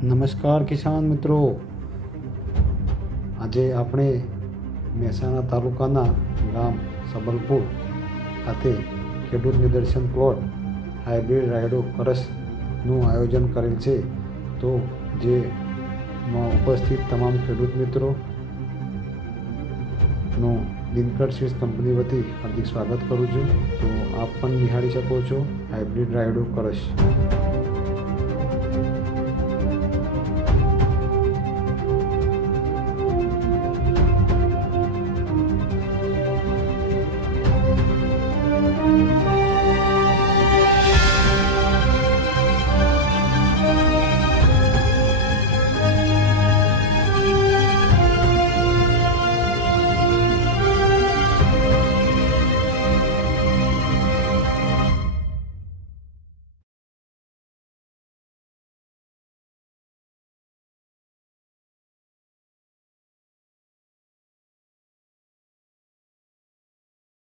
નમસ્કાર કિસાન મિત્રો, આજે આપણે મહેસાણા તાલુકાના ગામ સબલપુર ખાતે ખેડૂત નિદર્શન પ્લોટ હાઇબ્રિડ રાયડો કરસનું આયોજન કરેલ છે. તો જેમાં ઉપસ્થિત તમામ ખેડૂત મિત્રોનું દિનકર સીડ્સ કંપની વતી હાર્દિક સ્વાગત કરું છું. તો આપ પણ નિહાળી શકો છો હાઇબ્રિડ રાયડો કરસ.